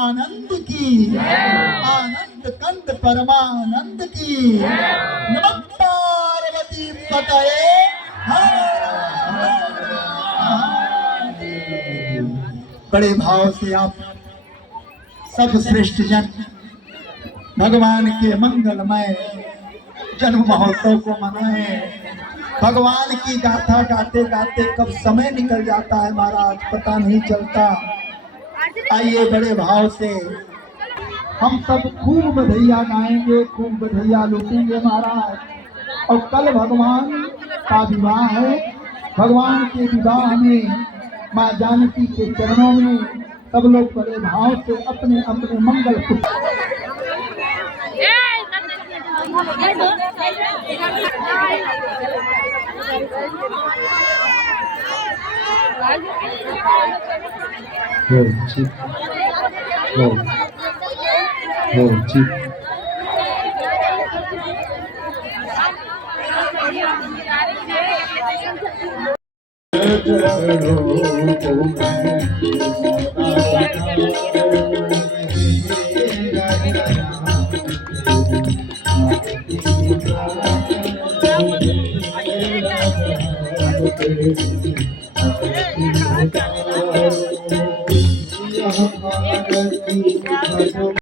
आनंद की आनंद कंद परमानंद की नमः पार्वती पतये। बड़े भाव से आप सब श्रेष्ठ जन भगवान के मंगलमय जन्म महोत्सव को मनाए। भगवान की गाथा गाते गाते कब समय निकल जाता है महाराज पता नहीं चलता। आइए बड़े भाव से हम सब खूब बधैया गाएंगे, खूब बधैया लूटेंगे महाराज। और कल भगवान का विवाह है। भगवान के विवाह में माँ जानकी के चरणों में सब लोग बड़े भाव से अपने अपने मंगल